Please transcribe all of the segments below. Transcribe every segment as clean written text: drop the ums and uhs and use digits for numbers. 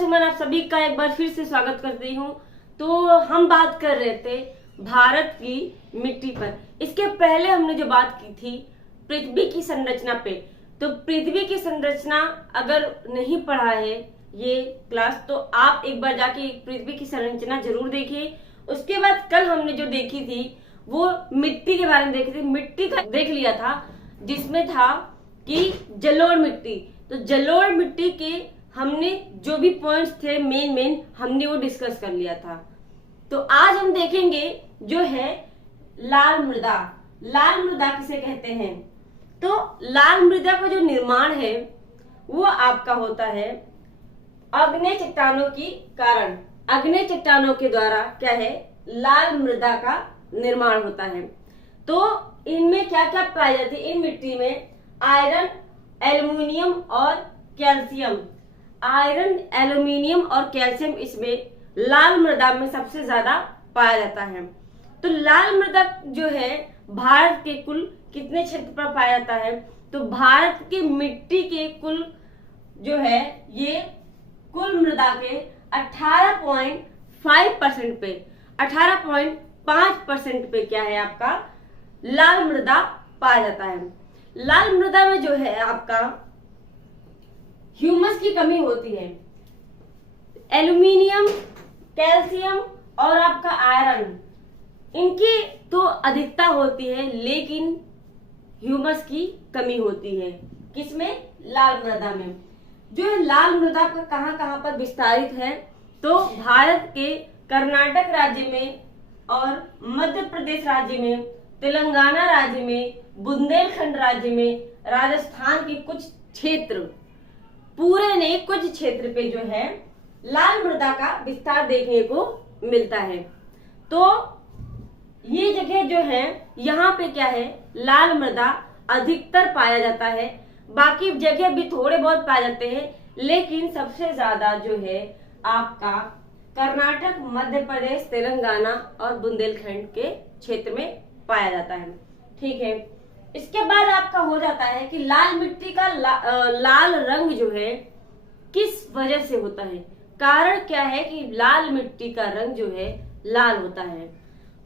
सुमन, आप सभी का एक बार फिर से स्वागत करती हूँ। तो हम बात कर रहे थे भारत की मिट्टी पर। इसके पहले हमने जो बात की थी पृथ्वी की संरचना पे, तो पृथ्वी की संरचना अगर नहीं पढ़ा है ये क्लास, तो आप एक बार जाके पृथ्वी की संरचना जरूर देखिए। उसके बाद कल हमने जो देखी थी वो मिट्टी के बारे में देखी थी। मिट्टी का देख लिया था जिसमें था कि जलोढ़ मिट्टी। तो जलोढ़ मिट्टी के हमने जो भी पॉइंट्स थे मेन हमने वो डिस्कस कर लिया था। तो आज हम देखेंगे जो है लाल मृदा। लाल मृदा किसे कहते हैं? तो लाल मृदा का जो निर्माण है वो आपका होता है आग्नेय चट्टानों की कारण। आग्नेय चट्टानों के द्वारा क्या है, लाल मृदा का निर्माण होता है। तो इनमें क्या क्या पाई जाती है? इन मिट्टी में आयरन, एल्युमिनियम और कैल्शियम। आयरन, एल्युमिनियम और कैल्शियम इसमें लाल मृदा में सबसे ज्यादा पाया जाता है। तो लाल मृदा जो है भारत के कुल कितने क्षेत्र पर पाया जाता है? तो भारत के मिट्टी के कुल जो है ये कुल मृदा के 18.5% पे 18.5% पे क्या है आपका लाल मृदा पाया जाता है। लाल मृदा में जो है आपका ह्यूमस की कमी होती है। एल्युमिनियम, कैल्शियम और आपका आयरन, इनकी तो अधिकता होती है लेकिन ह्यूमस की कमी होती है। किसमें? लाल मृदा में। जो है लाल मृदा का कहां कहां पर विस्तारित है? तो भारत के कर्नाटक राज्य में और मध्य प्रदेश राज्य में, तेलंगाना राज्य में, बुंदेलखंड राज्य में, राजस्थान के कुछ क्षेत्र, पूरे ने कुछ क्षेत्र पे जो है लाल मृदा का विस्तार देखने को मिलता है। तो ये जगह जो है यहाँ पे क्या है, लाल मृदा अधिकतर पाया जाता है। बाकी जगह भी थोड़े बहुत पाए जाते हैं लेकिन सबसे ज्यादा जो है आपका कर्नाटक, मध्य प्रदेश, तेलंगाना और बुंदेलखंड के क्षेत्र में पाया जाता है। ठीक है, इसके बाद आपका हो जाता है कि लाल मिट्टी का लाल रंग जो है किस वजह से होता है? कारण क्या है कि लाल मिट्टी का रंग जो है लाल होता है?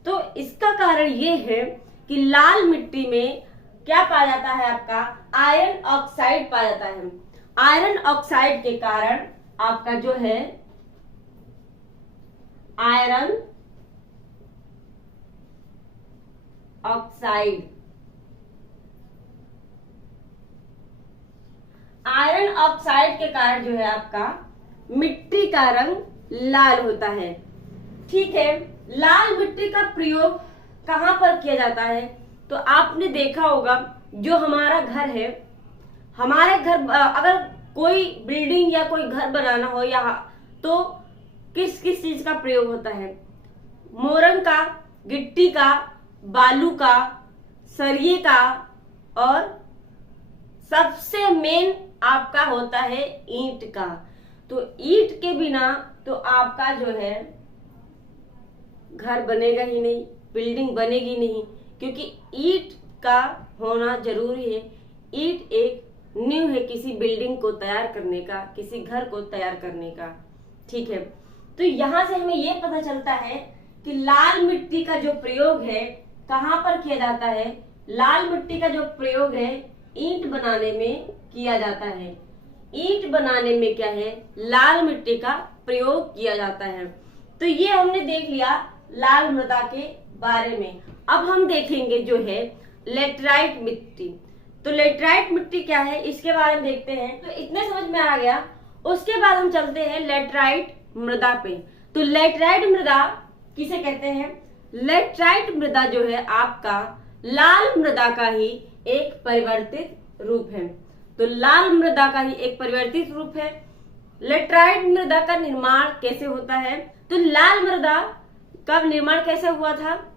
तो इसका कारण ये है कि लाल मिट्टी में क्या पाया जाता है आपका आयरन ऑक्साइड पाया जाता है। आयरन ऑक्साइड के कारण आपका जो है आयरन ऑक्साइड, आयरन ऑक्साइड के कारण जो है आपका मिट्टी का रंग लाल होता है। ठीक है, लाल मिट्टी का प्रयोग कहां पर किया जाता है? तो आपने देखा होगा जो हमारा घर है, हमारे घर अगर कोई बिल्डिंग या कोई घर बनाना हो या तो किस किस चीज का प्रयोग होता है? मोरंग का, गिट्टी का, बालू का, सरिये का और सबसे मेन आपका होता है ईंट का। तो ईंट के बिना तो आपका जो है घर बनेगा ही नहीं, बिल्डिंग बनेगी नहीं, क्योंकि ईंट का होना जरूरी है। ईंट एक नींव है किसी बिल्डिंग को तैयार करने का, किसी घर को तैयार करने का। ठीक है, तो यहां से हमें यह पता चलता है कि लाल मिट्टी का जो प्रयोग है कहां पर किया जाता है? लाल मिट्टी का जो प्रयोग है ईंट बनाने में किया जाता है। ईंट बनाने में क्या है, लाल मिट्टी का प्रयोग किया जाता है। तो ये हमने देख लिया लाल मृदा के बारे में। अब हम देखेंगे जो है लेटराइट मिट्टी। तो लेटराइट मिट्टी क्या है इसके बारे में देखते हैं। तो इतने समझ में आ गया। उसके बाद हम चलते हैं लेटराइट मृदा पे। तो लेटराइट मृदा किसे कहते हैं? लेटराइट मृदा जो है आपका लाल मृदा का ही एक परिवर्तित रूप है। तो लाल मृदा का ही एक परिवर्तित रूप है। लेटराइट मृदा का निर्माण कैसे होता है? तो लाल मृदा का निर्माण कैसे हुआ था?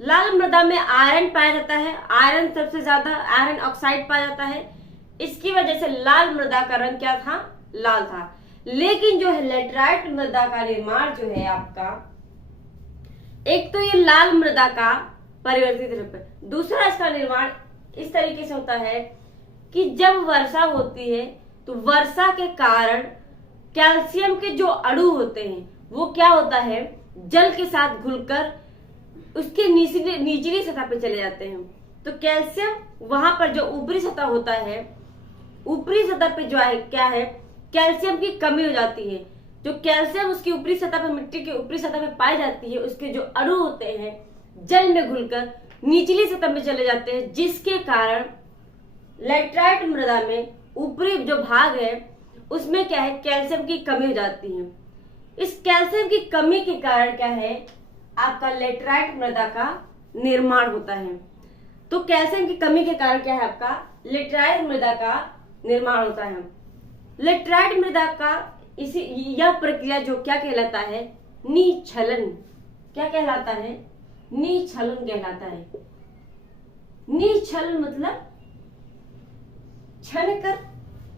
लाल मृदा में आयरन पाया जाता है। आयरन सबसे ज्यादा, आयरन ऑक्साइड पाया जाता है। इसकी वजह से लाल मृदा का रंग क्या था? लाल था। लेकिन जो है लेटराइट मृदा का निर्माण जो है आपका, एक तो ये लाल मृदा का परिवर्तित रूप है, दूसरा इसका निर्माण इस तरीके से होता है कि जब वर्षा होती है तो वर्षा के कारण कैल्शियम के जो अणु होते हैं वो क्या होता है, जल के साथ घुलकर उसके निचली सतह पे चले जाते हैं। तो कैल्शियम वहां पर जो ऊपरी सतह होता है, ऊपरी सतह पे जो है क्या है, कैल्शियम की कमी हो जाती है। जो कैल्शियम उसकी ऊपरी सतह पर, मिट्टी की ऊपरी सतह पे पाई जाती है, उसके जो अणु होते हैं जल में घुलकर निचली सतह में चले जाते हैं, जिसके कारण लैटराइट मृदा में ऊपरी जो भाग है उसमें क्या है, कैल्शियम की कमी हो जाती है। इस कैल्शियम की कमी के कारण क्या है, आपका लैटराइट मृदा का निर्माण होता है। तो कैल्शियम की कमी के कारण क्या है, आपका लैटराइट मृदा का निर्माण होता है। लैटराइट मृदा का यह प्रक्रिया जो क्या कहलाता है, निच्छलन। क्या कहलाता है, निच्छलन कहलाता है। निच्छलन मतलब छन कर,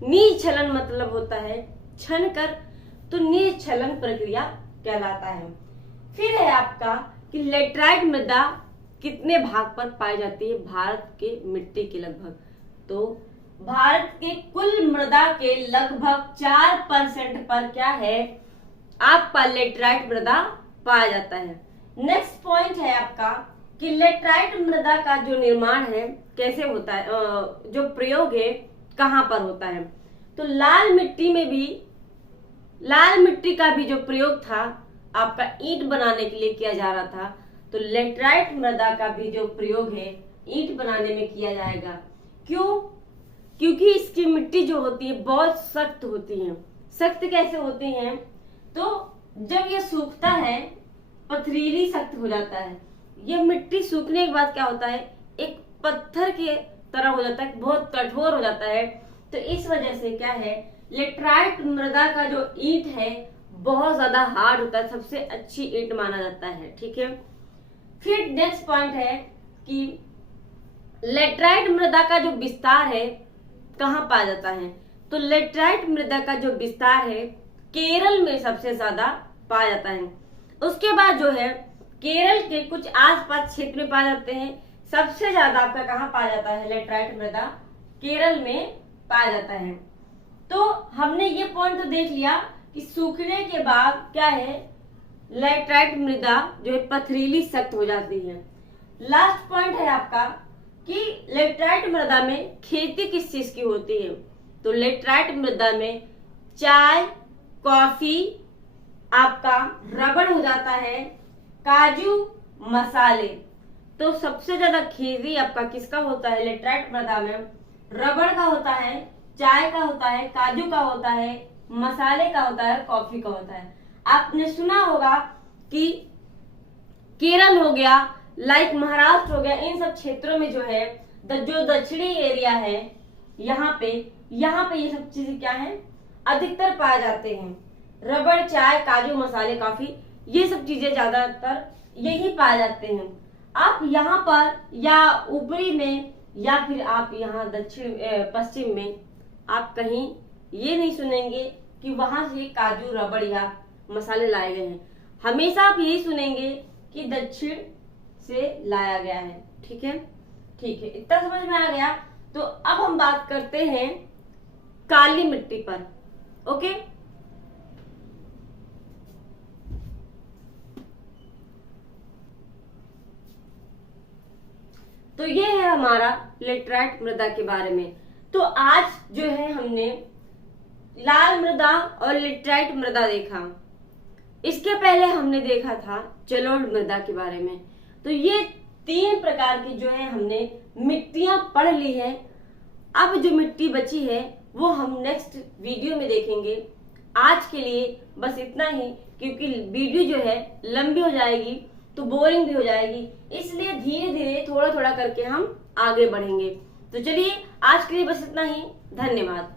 निच्छलन मतलब होता है छन कर, तो निच्छलन प्रक्रिया कहलाता है। फिर है आपका कि लैटराइट मृदा कितने भाग पर पाई जाती है, भारत के मिट्टी के लगभग। तो भारत के कुल मृदा के लगभग 4% पर क्या है, आपका लैटराइट मृदा पाया जाता है। नेक्स्ट पॉइंट है आपका कि लैटराइट मृदा का जो निर्माण है कैसे होता है, जो प्रयोग है कहां पर होता है। तो लाल मिट्टी में भी, लाल मिट्टी का भी जो प्रयोग था आपका ईंट बनाने के लिए किया जा रहा था, तो लैटराइट मृदा का भी जो प्रयोग है ईंट बनाने में किया जाएगा। क्यों? क्योंकि इसकी मिट्टी जो होती है बहुत सख्त होती है। सख्त कैसे होती हैं, तो जब ये सूखता है पथरीली सख्त हो जाता है। ये मिट्टी सूखने के बाद क्या होता है, एक पत्थर के तरह हो जाता है, बहुत कठोर हो जाता है। तो इस वजह से क्या है, लैटराइट मृदा का जो ईंट है बहुत ज्यादा हार्ड होता है, सबसे अच्छी ईंट माना जाता है। ठीक है। फिर नेक्स्ट पॉइंट है कि लैटराइट मृदा का जो विस्तार है कहाँ पाया जाता है। तो लैटराइट मृदा का जो विस्तार है केरल में सबसे ज्यादा पाया जाता है। उसके बाद जो है केरल के कुछ आसपास क्षेत्र में पाए जाते हैं। सबसे ज्यादा आपका कहाँ पाया जाता है, लैटराइट मृदा केरल में पाया जाता है। तो हमने ये पॉइंट तो देख लिया कि सूखने के बाद क्या है, लैटराइट मृदा जो है पथरीली सख्त हो जाती है। लास्ट पॉइंट है आपका कि लैटराइट मृदा में खेती किस चीज की होती है। तो लैटराइट मृदा में चाय, कॉफी, आपका रबड़ हो जाता है, काजू, मसाले। तो सबसे ज्यादा खेती आपका किसका होता है, लैटराइट मृदा में रबड़ का होता है, चाय का होता है, काजू का होता है, मसाले का होता है, कॉफी का होता है। आपने सुना होगा कि केरल हो गया, लाइक महाराष्ट्र हो गया, इन सब क्षेत्रों में जो है जो दक्षिणी एरिया है यहाँ पे ये सब चीजें क्या है, अधिकतर पाए जाते हैं। रबड़, चाय, काजू, मसाले, कॉफी, ये सब चीजें ज्यादातर यही पाए जाते हैं। आप यहाँ पर या ऊपरी में या फिर आप यहाँ दक्षिण पश्चिम में आप कहीं ये नहीं सुनेंगे कि वहां से काजू, रबड़ या मसाले लाए गए हैं। हमेशा आप यही सुनेंगे कि दक्षिण से लाया गया है। ठीक है, ठीक है, इतना समझ में आ गया। तो अब हम बात करते हैं काली मिट्टी पर। ओके, तो ये है हमारा लैटराइट मृदा के बारे में। तो आज जो है हमने लाल मृदा और लैटराइट मृदा देखा। इसके पहले हमने देखा था जलोढ़ मृदा के बारे में। तो ये 3 प्रकार की जो है हमने मिट्टियां पढ़ ली है। अब जो मिट्टी बची है वो हम नेक्स्ट वीडियो में देखेंगे। आज के लिए बस इतना ही, क्योंकि वीडियो जो है लंबी हो जाएगी तो बोरिंग भी हो जाएगी, इसलिए धीरे धीरे थोड़ा थोड़ा करके हम आगे बढ़ेंगे। तो चलिए आज के लिए बस इतना ही। धन्यवाद।